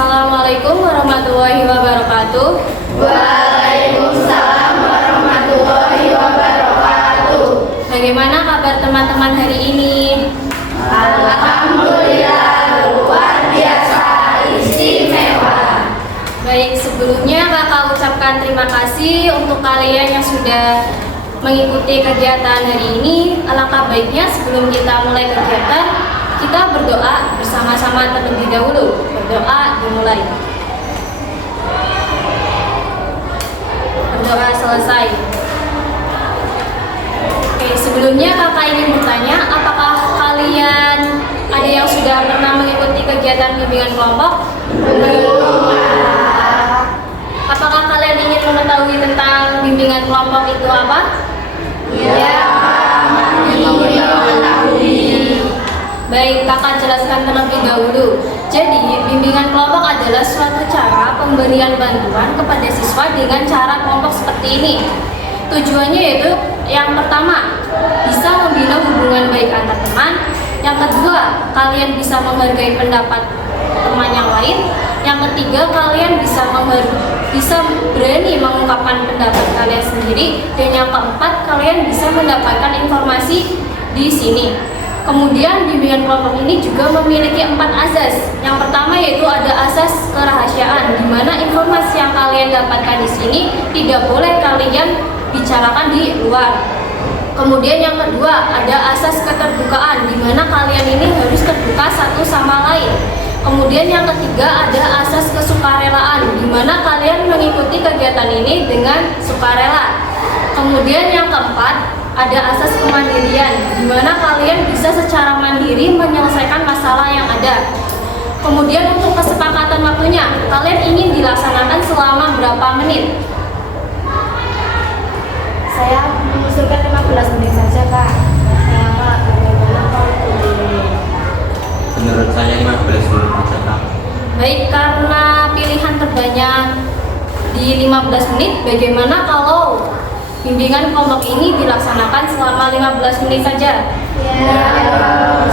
Assalamualaikum warahmatullahi wabarakatuh. Waalaikumsalam warahmatullahi wabarakatuh. Bagaimana kabar teman-teman hari ini? Alhamdulillah luar biasa istimewa. Baik, sebelumnya kakak ucapkan terima kasih untuk kalian yang sudah mengikuti kegiatan hari ini. Alangkah baiknya sebelum kita mulai kegiatan, kita berdoa bersama-sama terlebih dahulu. Berdoa dimulai. Berdoa selesai. Oke, sebelumnya kakak ingin bertanya, apakah kalian ada yang sudah pernah mengikuti kegiatan bimbingan kelompok? Belum. Apakah kalian ingin mengetahui tentang bimbingan kelompok itu apa? Ya, ingin mengetahui. Baik, kakak jelaskan terlebih dahulu. Jadi, bimbingan kelompok adalah suatu cara pemberian bantuan kepada siswa dengan cara kelompok seperti ini. Tujuannya yaitu yang pertama, bisa membina hubungan baik antar teman. Yang kedua, kalian bisa menghargai pendapat teman yang lain. Yang ketiga, kalian bisa berani mengungkapkan pendapat kalian sendiri. Dan yang keempat, kalian bisa mendapatkan informasi di sini. Kemudian bimbingan kelompok ini juga memiliki 4 azas. Yang pertama yaitu ada asas kerahasiaan, di mana informasi yang kalian dapatkan di sini tidak boleh kalian bicarakan di luar. Kemudian yang kedua ada asas keterbukaan, di mana kalian ini harus terbuka satu sama lain. Kemudian yang ketiga ada asas kesukarelaan, di mana kalian mengikuti kegiatan ini dengan sukarela. Kemudian yang keempat ada asas kemandirian, di mana kalian bisa secara mandiri menyelesaikan masalah yang ada. Kemudian untuk kesepakatan waktunya, kalian ingin dilaksanakan selama berapa menit? Saya mengusulkan 15 menit saja, Kak. Kak, bagaimana kalau 20 menit? Menurut saya 15 menit saja, Kak. Baik, karena pilihan terbanyak di 15 menit, bagaimana kalau bimbingan kelompok ini dilaksanakan selama 15 menit saja? Ya, panas.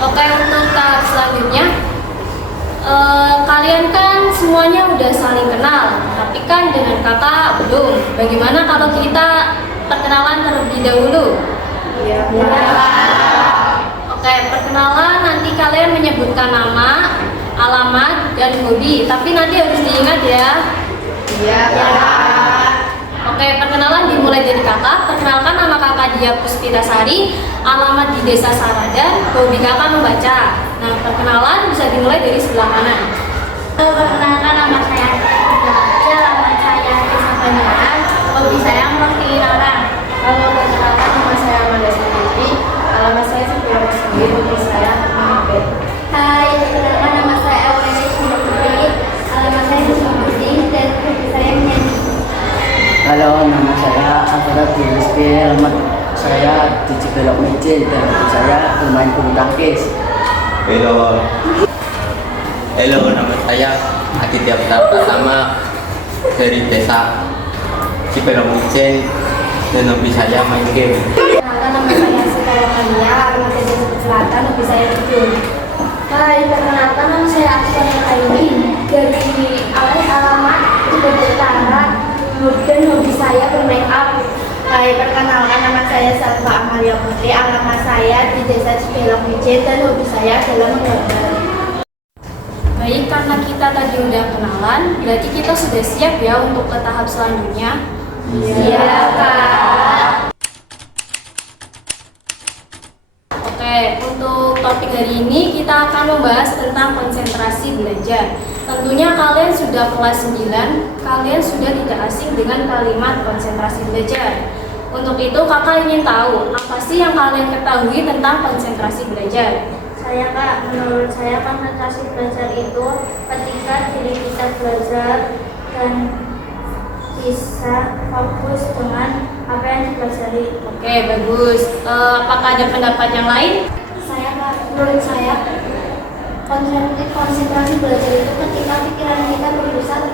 Oke, untuk tahap selanjutnya, kalian kan semuanya udah saling kenal, tapi kan dengan kakak belum. Bagaimana kalau kita perkenalan terlebih dahulu? Ya, Oke, perkenalan nanti kalian menyebutkan nama, alamat, dan hobi, tapi nanti harus diingat ya. Ya. Oke, perkenalan dimulai dari kakak. Perkenalkan, nama kakak Dia Puspitasari, alamat di Desa Saradan, hobi kakak membaca. Nah, perkenalan bisa dimulai dari sebelah kanan. Perkenalkan, nama saya Baca, alamat saya Desa Banyaran, hobi saya merhatiin orang. Perkenalkan, nama saya Amanda Sendiri, alamat saya Sekolah Sendiri, hobi saya mengupdate. Hai, perkenalkan, nama saya Aureli Sunda Putri, alamat saya Pusing dan hobi saya menyanyi. Halo, nama saya Azhar Rizky, alamat saya di Cibelok Mejil dan hobi saya bermain bulu tangkis. Halo, nama saya Aditya Pratama dari Desa Cibelok Mejil dan hobi saya main game. Perkenalkan, nama saya Sekara Kania, alamat saya Desa Selatan, hobi saya tidur. Hai, perkenalkan, nama saya Aksana Aini dari alamat Cibelok Utara dan hobi saya bermain up. Hai, perkenalkan nama saya Salva Amalia Putri, alamat saya di Desa Cibelok Mejil dan hobi saya adalah menggambar. Baik, karena kita tadi udah kenalan, berarti kita sudah siap ya untuk ke tahap selanjutnya. Iya, Kak. Oke, untuk topik hari ini kita akan membahas tentang konsentrasi belajar. Tentunya kalian sudah kelas 9, kalian sudah tidak asing dengan kalimat konsentrasi belajar. Untuk itu kakak ingin tahu, apa sih yang kalian ketahui tentang konsentrasi belajar? Saya, Kak, menurut saya konsentrasi belajar itu ketika diri kita belajar dan bisa fokus dengan apa yang dipelajari. Oke, bagus. Apakah ada pendapat yang lain? Saya, Kak, menurut saya konsentrasi belajar itu ketika pikiran kita berpusat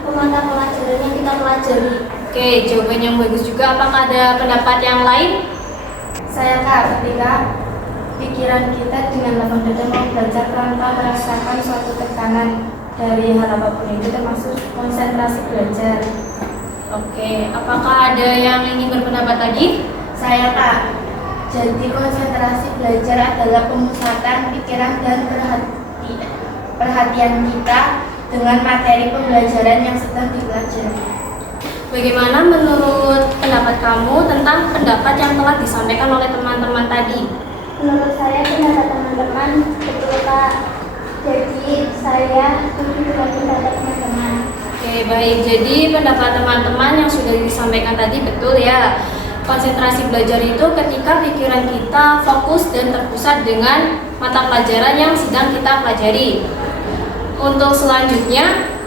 ke mata pelajaran yang kita pelajari. Oke, jawaban yang bagus juga. Apakah ada pendapat yang lain? Saya Kak, ketika pikiran kita dengan lapang dada mau belajar tanpa merasakan suatu tekanan dari hal apapun itu termasuk konsentrasi belajar. Oke, apakah ada yang ingin berpendapat lagi? Saya Kak, jadi konsentrasi belajar adalah pemusatan pikiran dan perhatian kita dengan materi pembelajaran yang sedang dipelajari. Bagaimana menurut pendapat kamu tentang pendapat yang telah disampaikan oleh teman-teman tadi? Menurut saya pendapat teman-teman betul Kak. Jadi saya dengan pendapat teman-teman. Oke, baik. Jadi pendapat teman-teman yang sudah disampaikan tadi betul ya. Konsentrasi belajar itu ketika pikiran kita fokus dan terpusat dengan mata pelajaran yang sedang kita pelajari. Untuk selanjutnya,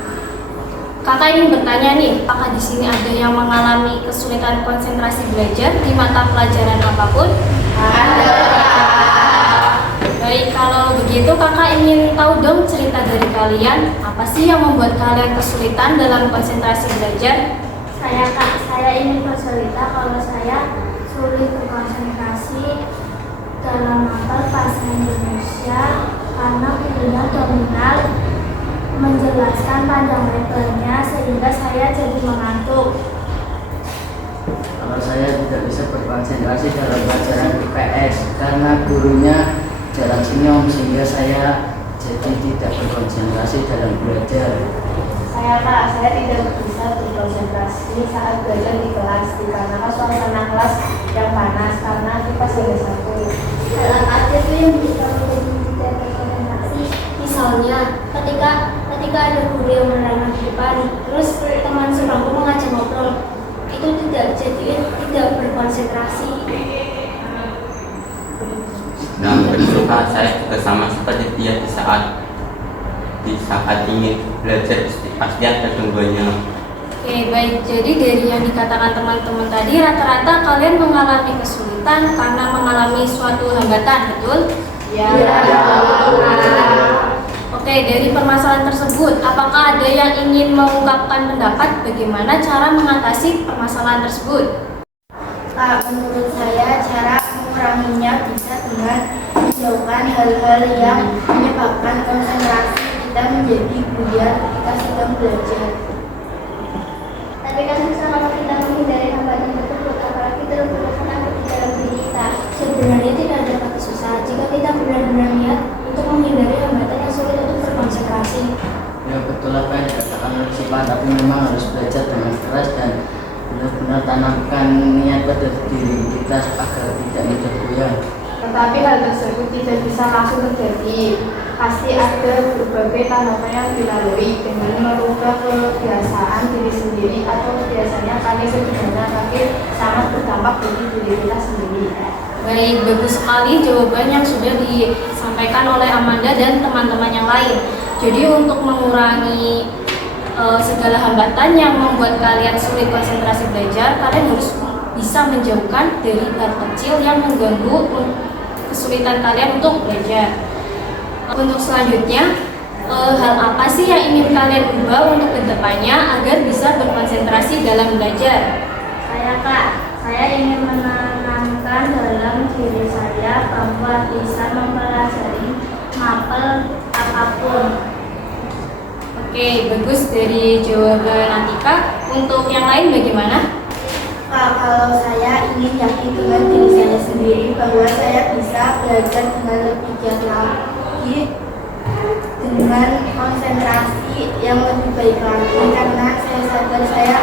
Kakak ingin bertanya nih, apakah di sini ada yang mengalami kesulitan konsentrasi belajar di mata pelajaran apapun? Ada. Baik, kalau begitu Kakak ingin tahu dong cerita dari kalian, apa sih yang membuat kalian kesulitan dalam konsentrasi belajar? Saya Kak, saya ingin bercerita kalau saya sulit berkonsentrasi dalam mapel bahasa Indonesia karena pilihan dominal menjelaskan panjang lebarnya sehingga saya jadi mengantuk. Kalau saya tidak bisa berkonsentrasi dalam pelajaran IPS karena gurunya jarang senyum sehingga saya jadi tidak berkonsentrasi dalam belajar. Saya Kak, saya tidak bisa berkonsentrasi saat belajar di kelas dikarenakan suasana kelas yang panas karena kipas hanya satu. Dalam arti itu yang bisa menjadi tidak berkonsentrasi. Misalnya, ketika ada guru yang menerangkan di depan, terus teman sebangku mengajak ngobrol, itu tidak berkonsentrasi. Nah, betul Kak, saya juga sama seperti dia di saat ingin belajar pasti ada gangguannya. Oke, baik. Jadi dari yang dikatakan teman-teman tadi, rata-rata kalian mengalami kesulitan karena mengalami suatu hambatan, betul? Ya. Oke, dari permasalahan tersebut, apakah ada yang ingin mengungkapkan pendapat bagaimana cara mengatasi permasalahan tersebut? Kak, menurut saya cara menguranginya bisa dengan menjauhkan hal-hal yang menyebabkan konsentrasi kita menjadi buyar ketika sedang belajar. Tapi kan susah kalau kita menghindari hambatan tersebut, apalagi terus-terusan ada di dalam diri kita. Sebenarnya tidak ada kata susah jika kita benar-benar niat untuk menghindari hambatan yang sulit untuk berkonsentrasi. Ya betul apa yang dikatakan oleh Sipa, tapi memang harus belajar dengan keras dan benar-benar tanamkan niat pada diri kita agar tidak mudah goyah. Tetapi hal tersebut tidak bisa langsung terjadi. Pasti ada berbagai tahapan yang dilalui dengan merubah kebiasaan diri sendiri atau biasanya kami sederhana tapi sangat berdampak bagi diri kita sendiri. Baik, bagus sekali jawaban yang sudah disampaikan oleh Amanda dan teman-teman yang lain. Jadi untuk mengurangi segala hambatan yang membuat kalian sulit konsentrasi belajar, kalian harus bisa menjauhkan dari hal kecil yang mengganggu kesulitan kalian untuk belajar. Untuk selanjutnya, hal apa sih yang ingin kalian ubah untuk kedepannya agar bisa berkonsentrasi dalam belajar? Saya Kak, saya ingin menanamkan dalam diri saya bahwa bisa mempelajari mapel apapun. Oke, bagus dari jawaban Atika. Untuk yang lain bagaimana? Kalau saya ingin yakin dengan diri saya sendiri bahwa saya bisa belajar dengan lebih giat lagi, dengan konsentrasi yang lebih baik lagi, karena saya sadar saya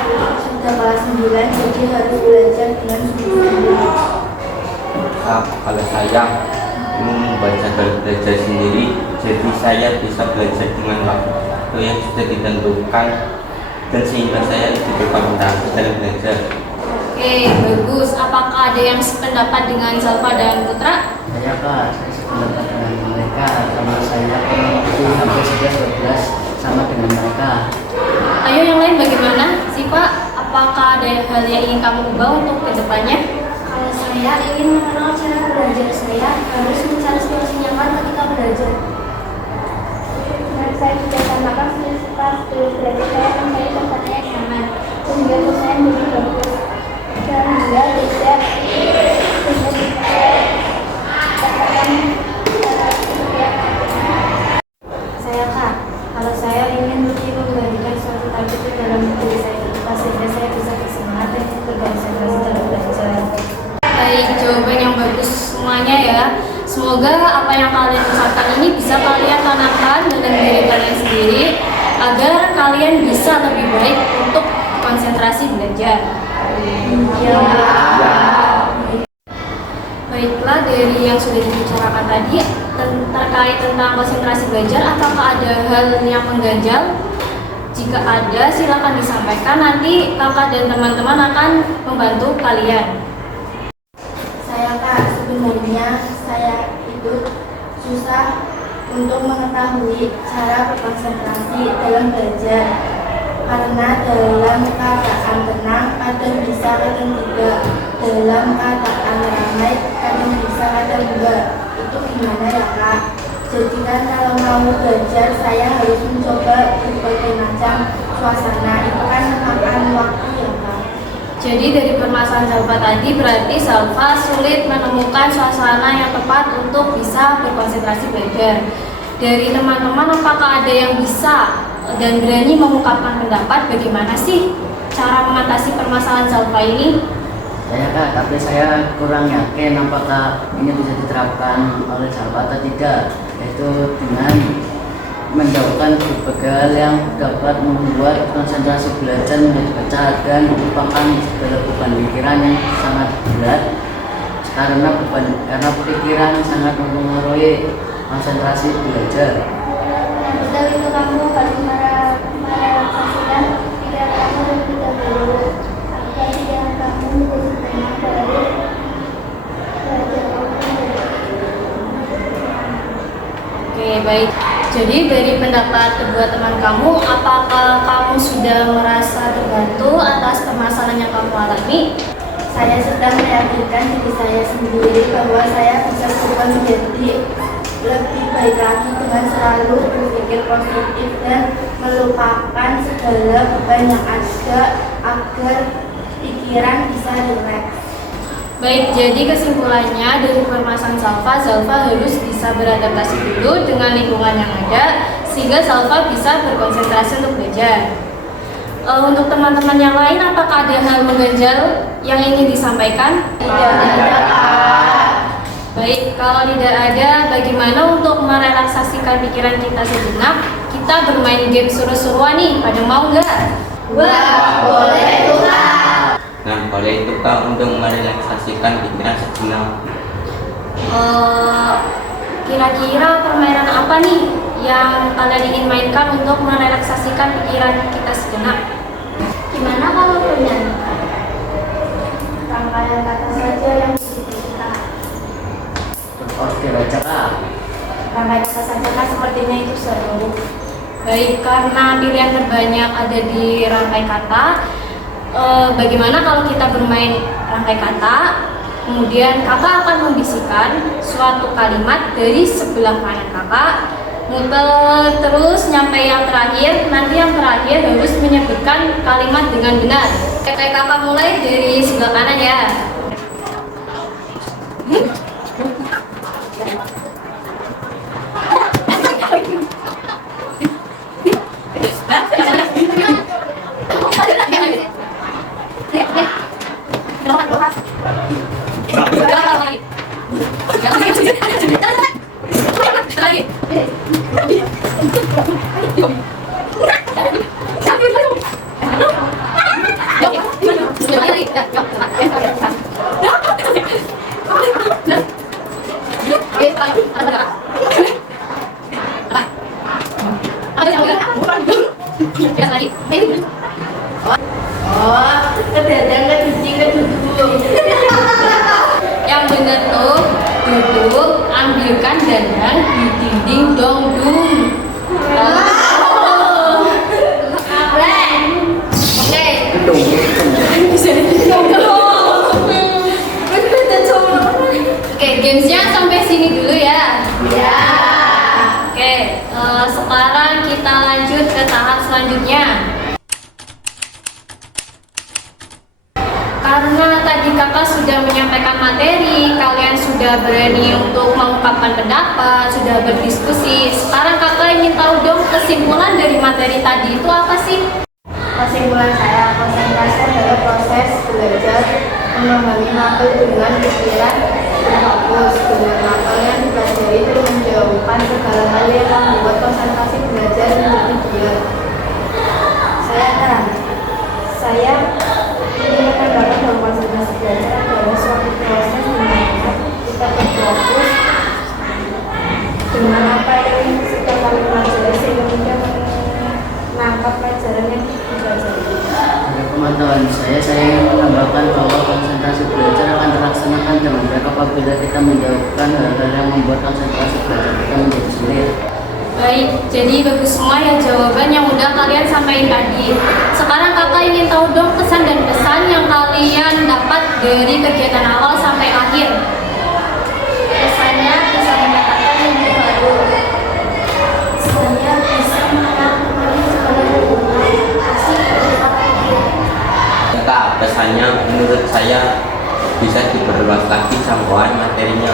sudah kelas 9 jadi harus belajar dengan sungguh-sungguh. Kalau saya membaca dan belajar sendiri, jadi saya bisa belajar dengan waktu yang sudah ditentukan dan sehingga saya lebih berkonsentrasi dalam belajar. Oke, bagus. Apakah ada yang sependapat dengan Zalfa dan Putra? Saya Kak, saya sependapat dengan mereka karena saya waktu hampir 11-12 sama dengan mereka. Ayo yang lain bagaimana? Sipa, apakah ada hal yang ingin kamu ubah untuk kedepannya? Kalau saya ingin mengenal cara belajar saya, harus mencari situasi nyaman ketika belajar. Dan saya juga tambahkan fasilitas belajar saya mencari tempatnya yang nyaman, sehingga saya menjadi bagus. Dan juga tidak yang kalian ucapkan ini bisa kalian tanamkan dalam diri kalian sendiri agar kalian bisa lebih baik untuk konsentrasi belajar. Baiklah, dari yang sudah dibicarakan tadi terkait tentang konsentrasi belajar, apakah ada hal yang mengganjal? Jika ada, silakan disampaikan. Nanti kakak dan teman-teman akan membantu kalian. Saya Kak, sebenarnya saya itu susah untuk mengetahui cara berkonsentrasi dalam belajar. Karena dalam keadaan tenang kadang bisa, kadang tidak. Dalam keadaan ramai kadang bisa, kadang enggak. Itu gimana ya Kak? Jadi kan kalau mau belajar saya harus mencoba berbagai macam suasana. Itu kan memakan waktu ya Kak. Jadi dari permasalahan Zalfa tadi berarti Zalfa sulit menemukan suasana yang tepat untuk bisa berkonsentrasi belajar. Dari teman-teman, apakah ada yang bisa dan berani mengungkapkan pendapat bagaimana sih cara mengatasi permasalahan Zalfa ini? Saya Kak, tapi saya kurang yakin apakah ini bisa diterapkan oleh Zalfa atau tidak, yaitu dengan menjauhkan berbagai hal yang dapat membuat konsentrasi belajar menjadi pecah dan merupakan segala beban pikiran yang sangat berat karena pikiran sangat mempengaruhi konsentrasi belajar. Setelah itu kamu harus merelaksasikan pikiran kamu terlebih dahulu agar pikiran kamu menjadi tenang baru belajar Oke, baik. Jadi dari pendapat kedua teman kamu, apakah kamu sudah merasa terbantu atas permasalahan yang kamu alami? Saya sedang meyakinkan diri saya sendiri bahwa saya bisa berubah menjadi lebih baik lagi dengan selalu berpikir positif dan melupakan segala beban yang ada agar pikiran bisa rileks. Baik, jadi kesimpulannya dari permasalahan Zalfa harus bisa beradaptasi dulu dengan lingkungan yang ada sehingga Zalfa bisa berkonsentrasi untuk belajar. Untuk teman-teman yang lain, apakah ada hal mengganjal yang ingin disampaikan? Tidak ada. Baik, kalau tidak ada, bagaimana untuk merelaksasikan pikiran kita sejenak? Kita bermain game seru-seruan nih, pada mau nggak? Wah, boleh tuh Kak. Nah, boleh itu Kak untuk merelaksasikan pikiran sejenak. Kira-kira permainan apa nih yang kalian ingin mainkan untuk merelaksasikan pikiran kita sejenak? Gimana kalau bernyanyi? Rangkaian kata saja yang kita. Oke, baca Kak. Rangkaian kata saja kan sepertinya itu seru. Baik, karena pilihan terbanyak ada di rangkai kata, bagaimana kalau kita bermain rangkai kata, kemudian kakak akan membisikkan suatu kalimat dari sebelah kanan kakak, muter terus nyampe yang terakhir, nanti yang terakhir harus menyebutkan kalimat dengan benar. Kakak mulai dari sebelah kanan ya. Oh, kedadang, keduji, keduduk. Yang benar tuh duduk, ambilkan dandang di dinding dongdung. Oke. Oke, gamesnya sampai sini dulu ya. Ya. Oke, sekarang kita lanjut ke tahap selanjutnya. Karena tadi kakak sudah menyampaikan materi, kalian sudah berani untuk mengungkapkan pendapat, sudah berdiskusi. Sekarang kakak ingin tahu dong kesimpulan dari materi tadi itu apa sih? Kesimpulan saya, konsentrasi adalah proses belajar memahami materi dengan pikiran dan fokus. Dengan materi yang dipelajari itu menjauhkan segala hal yang membuat konsentrasi belajar menjadi bulat. Saya ingin menambahkan bahwa konsentrasi belajar adalah suatu proses di mana kita berfokus dengan apa yang sedang kami pelajari sehingga mudah menangkap pelajaran yang dipelajari. Dari pemantauan saya ingin menambahkan bahwa konsentrasi belajar akan terlaksanakan dengan baik apabila kita menjauhkan hal-hal yang membuat konsentrasi belajar kita menjadi sulit. Baik, jadi bagus semua ya jawaban yang udah kalian sampaikan tadi. Sekarang kakak ingin tahu dong kesan dan pesan yang kalian dapat dari kegiatan awal sampai akhir. Kesannya bisa mendapatkan ilmu baru. Saya bisa mengenali segala informasi Kak, pesannya menurut saya bisa diperluas lagi jangkauan materinya.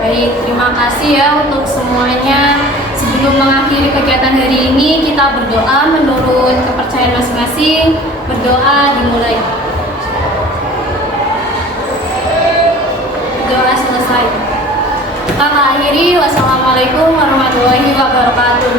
Baik, terima kasih ya untuk semuanya. Sebelum mengakhiri kegiatan hari ini, kita berdoa menurut kepercayaan masing-masing. Berdoa dimulai. Berdoa selesai. Kita akhiri. Wassalamualaikum warahmatullahi wabarakatuh.